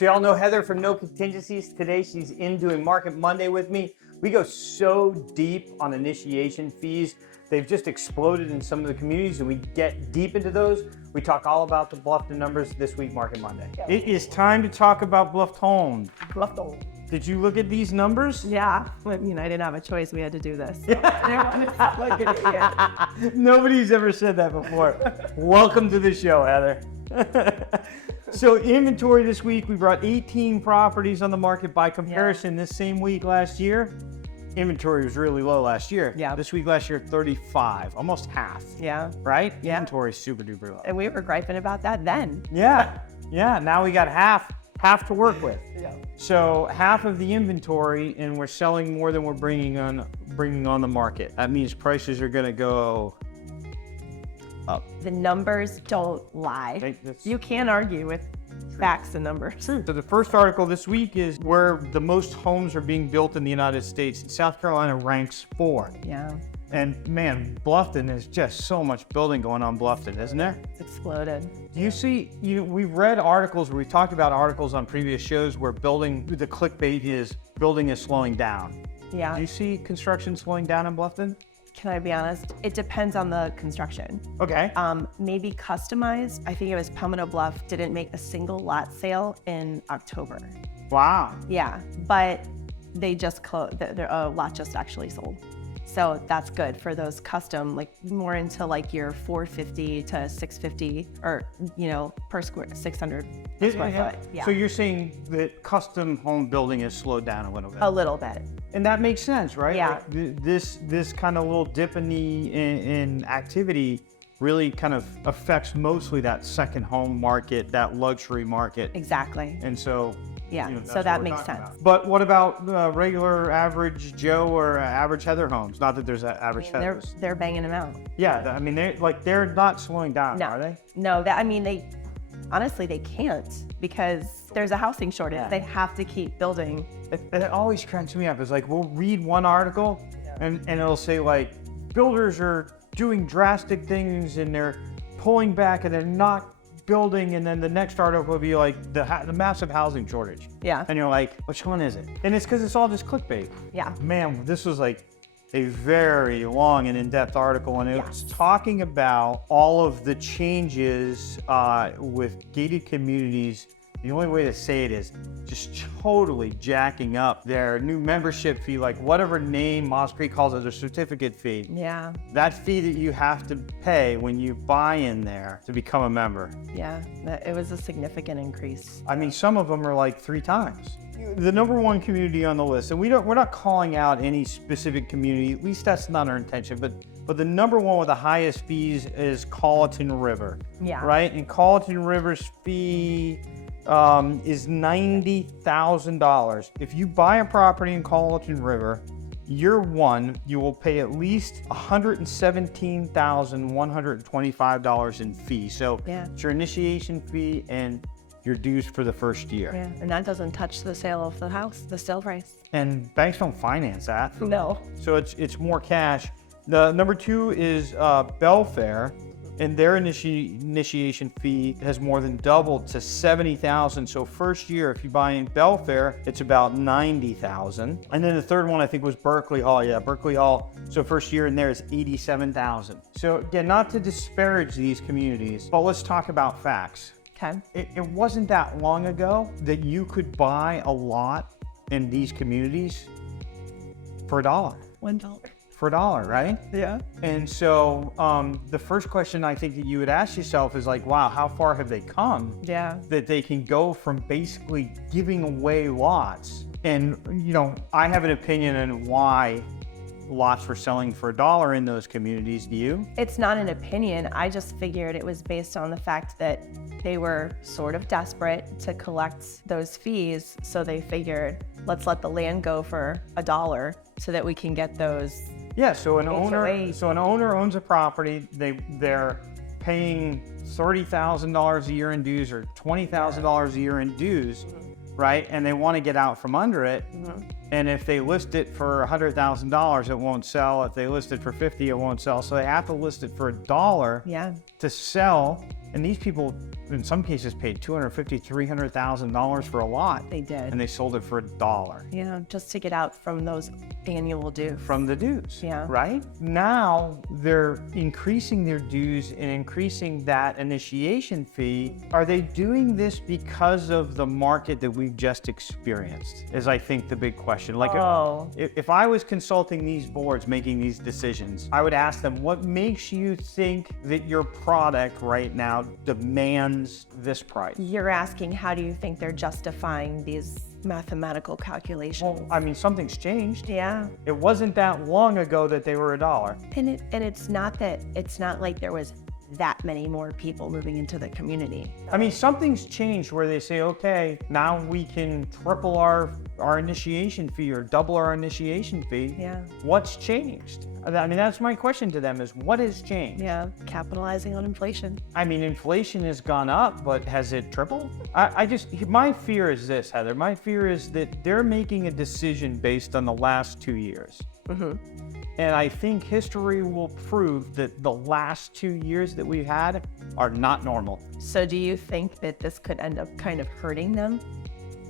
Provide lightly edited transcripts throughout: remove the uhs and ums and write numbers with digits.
So y'all know Heather from No Contingencies. Today she's in doing Market Monday with me. We go so deep on initiation fees. They've just exploded in some of the communities and we get deep into those. We talk all about the Bluffton numbers this week, Market Monday. It is time to talk about Bluffton. Bluffton. Did you look at these numbers? Yeah, I mean, I didn't have a choice. We had to do this. Nobody's ever said that before. Welcome to the show, Heather. So inventory this week, we brought 18 properties on the market. By comparison, this same week last year, inventory was really low last year. Yeah. This week last year, 35, almost half. Yeah. Right? Yeah. Inventory is super duper low. And we were griping about that then. Yeah. Now we got half to work with. Yeah. So half of the inventory, and we're selling more than we're bringing on the market. That means prices are going to go up. The numbers don't lie. You can't argue with facts and numbers. So the first article this week is where the most homes are being built in the United States. South Carolina ranks 4. Yeah. And man, Bluffton is just so much building going on Bluffton, isn't there? It's exploded. Do you see, we've read articles where we've talked about articles on previous shows where the clickbait is building is slowing down. Yeah. Do you see construction slowing down in Bluffton? Can I be honest? It depends on the construction. Okay. Maybe customized. I think it was Pomino Bluff didn't make a single lot sale in October. Wow. Yeah, but they just closed. A lot just actually sold. So that's good for those custom, like more into like your 450 to 650 or, per square, 600 per square foot. Yeah. So you're saying that custom home building has slowed down a little bit? A little bit. And that makes sense, right? Yeah. Like this kind of little dip in activity really kind of affects mostly that second home market, that luxury market. Exactly. And so, yeah, so that makes sense. But what about regular average Joe or average Heather homes? Not that there's average Heathers. They're banging them out. Yeah, I mean, they're not slowing down, no. Are they? No, honestly, they can't because there's a housing shortage. Yeah. They have to keep building. It always cracks me up. It's like, we'll read one article and it'll say like, builders are doing drastic things and they're pulling back and they're not building, and then the next article will be like the massive housing shortage. Yeah. And you're like, which one is it? And it's because it's all just clickbait. Yeah. Man, this was like a very long and in-depth article, and it was talking about all of the changes with gated communities. The only way to say it is just totally jacking up their new membership fee, like whatever name Moss Creek calls it, their certificate fee. Yeah. That fee that you have to pay when you buy in there to become a member. Yeah, it was a significant increase. I mean, some of them are like 3 times. The number one community on the list, and we're not calling out any specific community, at least that's not our intention, but the number one with the highest fees is Colleton River. Yeah. Right? And Colleton River's fee is $90,000. If you buy a property in Colleton River, year one, you will pay at least $117,125 in fees. So it's your initiation fee and your dues for the first year. Yeah, and that doesn't touch the sale of the house, the sale price. And banks don't finance that. No. So it's more cash. The number 2 is Belfair. And their initiation fee has more than doubled to $70,000. So first year, if you buy in Belfair, it's about $90,000. And then the third one I think was Berkeley Hall. Yeah, Berkeley Hall. So first year in there is $87,000. So again, not to disparage these communities, but let's talk about facts. Okay. It wasn't that long ago that you could buy a lot in these communities for $1. $1. For $1, right? Yeah. And so the first question I think that you would ask yourself is like, wow, how far have they come? Yeah. That they can go from basically giving away lots. And, I have an opinion on why lots were selling for $1 in those communities. Do you? It's not an opinion. I just figured it was based on the fact that they were sort of desperate to collect those fees. So they figured, let's let the land go for $1 so that we can get those. Yeah, so an owner owns a property, they're paying $30,000 a year in dues or $20,000 a year in dues, right? And they want to get out from under it. And if they list it for $100,000, it won't sell. If they list it for $50,000, it won't sell. So they have to list it for $1 to sell And these people, in some cases, paid $250,000, $300,000 for a lot. They did. And they sold it for $1. Yeah, just to get out from those annual dues. From the dues. Yeah. Right? Now they're increasing their dues and increasing that initiation fee. Are they doing this because of the market that we've just experienced? Is I think the big question. Like, if I was consulting these boards making these decisions, I would ask them, what makes you think that your product right now demands this price? You're asking, how do you think they're justifying these mathematical calculations? Well, I mean, something's changed. Yeah. It wasn't that long ago that they were $1. And it's not like there was that many more people moving into the community. I mean, something's changed where they say, okay, now we can triple our initiation fee or double our initiation fee. Yeah. What's changed? I mean, that's my question to them is, what has changed? Yeah, capitalizing on inflation. I mean, inflation has gone up, but has it tripled? My fear is this, Heather. My fear is that they're making a decision based on the last 2 years. Mm-hmm. And I think history will prove that the last 2 years that we've had are not normal. So do you think that this could end up kind of hurting them?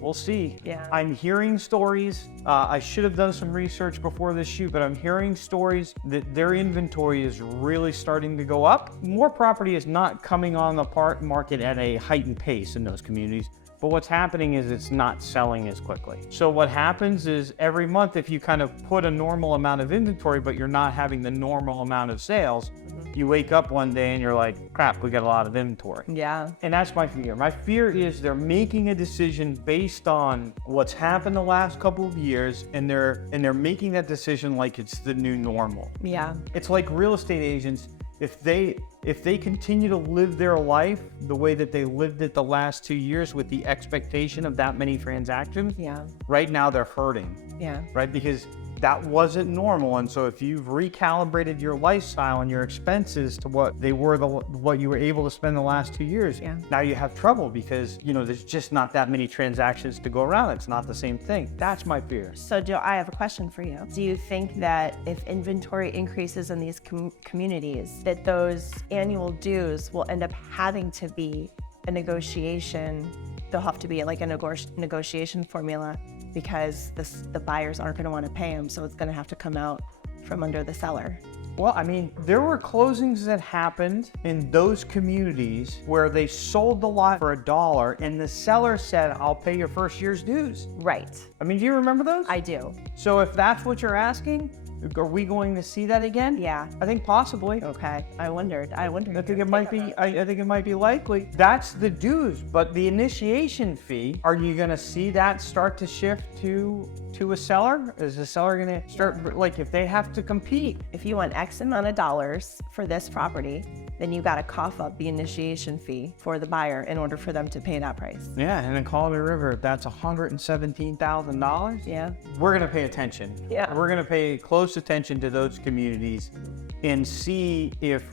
We'll see. Yeah. I'm hearing stories. I should have done some research before this shoot, but I'm hearing stories that their inventory is really starting to go up. More property is not coming on the market at a heightened pace in those communities. But what's happening is it's not selling as quickly. So what happens is every month, if you kind of put a normal amount of inventory, but you're not having the normal amount of sales, you wake up one day and you're like, crap, we got a lot of inventory. Yeah. And that's my fear. My fear is they're making a decision based on what's happened the last couple of years, and they're making that decision like it's the new normal. Yeah. It's like real estate agents. If they continue to live their life the way that they lived it the last 2 years with the expectation of that many transactions, Yeah. right now they're hurting, Yeah. right? Because that wasn't normal. And so if you've recalibrated your lifestyle and your expenses to what they were, what you were able to spend the last 2 years, Yeah. now you have trouble because, there's just not that many transactions to go around. It's not the same thing. That's my fear. So Joe, I have a question for you. Do you think that if inventory increases in these communities, that those annual dues will end up having to be a negotiation? They'll have to be like a negotiation formula because the buyers aren't going to want to pay them, so it's going to have to come out from under the seller. Well, I mean, there were closings that happened in those communities where they sold the lot for $1 and the seller said, I'll pay your first year's dues. Right. I mean, do you remember those? I do. So if that's what you're asking, are we going to see that again? Yeah. I think possibly. Okay. I wondered. I think it might be. I think it might be likely. That's the dues, but the initiation fee. Are you going to see that start to shift to a seller? Is the seller going to start like if they have to compete? If you want X amount of dollars for this property, then you got to cough up the initiation fee for the buyer in order for them to pay that price. Yeah, and in Colleton River, if that's $117,000. Yeah. We're going to pay attention. Yeah. We're going to pay close attention to those communities and see if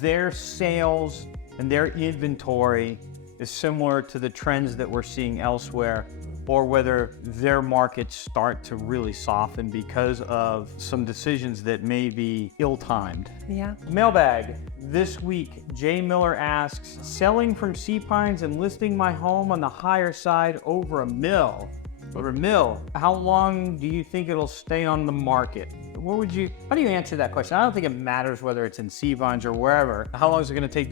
their sales and their inventory is similar to the trends that we're seeing elsewhere, or whether their markets start to really soften because of some decisions that may be ill-timed. Yeah. Mailbag. This week, Jay Miller asks, selling from Sea Pines and listing my home on the higher side over $1 million. Over $1 million. How long do you think it'll stay on the market? How do you answer that question? I don't think it matters whether it's in Sea Pines or wherever. How long is it going to take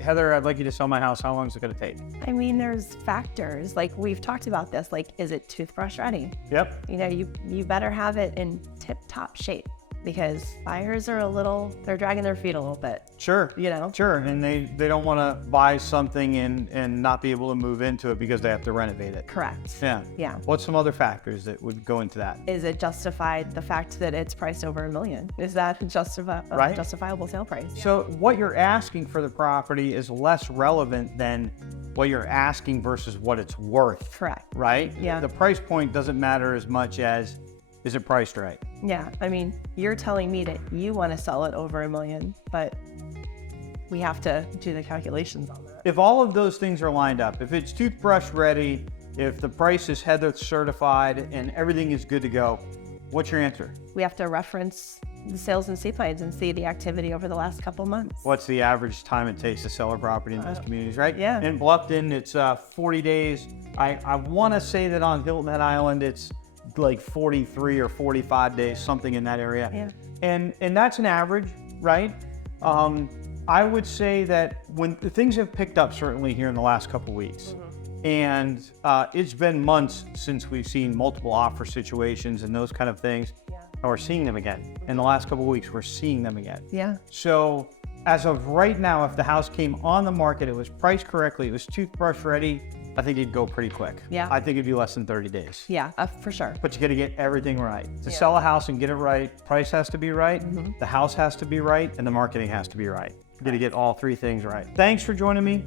Heather, I'd like you to sell my house. How long is it going to take? I mean, there's factors. Like we've talked about this, like, is it toothbrush ready? Yep. You better have it in tip-top shape because buyers are they're dragging their feet a little bit. Sure. Sure. And they don't want to buy something and not be able to move into it because they have to renovate it. Correct. Yeah. Yeah. What's some other factors that would go into that? Is it justified, the fact that it's priced over $1 million? Is that a justifiable sale price? So what you're asking for the property is less relevant than what you're asking versus what it's worth. Correct. Right? Yeah. The price point doesn't matter as much as, is it priced right? Yeah, I mean, you're telling me that you want to sell it over $1 million, but we have to do the calculations on that. If all of those things are lined up, if it's toothbrush ready, if the price is Heather certified and everything is good to go, what's your answer? We have to reference the sales and seaplanes and see the activity over the last couple months. What's the average time it takes to sell a property in those communities, right? Yeah. In Bluffton, it's 40 days. I want to say that on Hilton Head Island, it's like 43 or 45 days, something in that area. Yeah. And that's an average, right? I would say that when things have picked up, certainly here in the last couple weeks, and it's been months since we've seen multiple offer situations and those kind of things. Yeah. And we're seeing them again. In the last couple of weeks, we're seeing them again. Yeah. So as of right now, if the house came on the market, it was priced correctly, it was toothbrush ready, I think it'd go pretty quick. Yeah. I think it'd be less than 30 days. Yeah, for sure. But you got to get everything right. To sell a house and get it right, price has to be right, the house has to be right, and the marketing has to be right. You got to get all three things right. Thanks for joining me.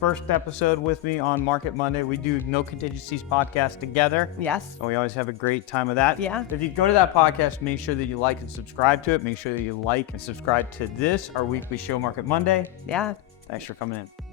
First episode with me on Market Monday. We do No Contingencies podcast together. Yes. And we always have a great time of that. Yeah. If you go to that podcast, make sure that you like and subscribe to it. Make sure that you like and subscribe to this, our weekly show, Market Monday. Yeah. Thanks for coming in.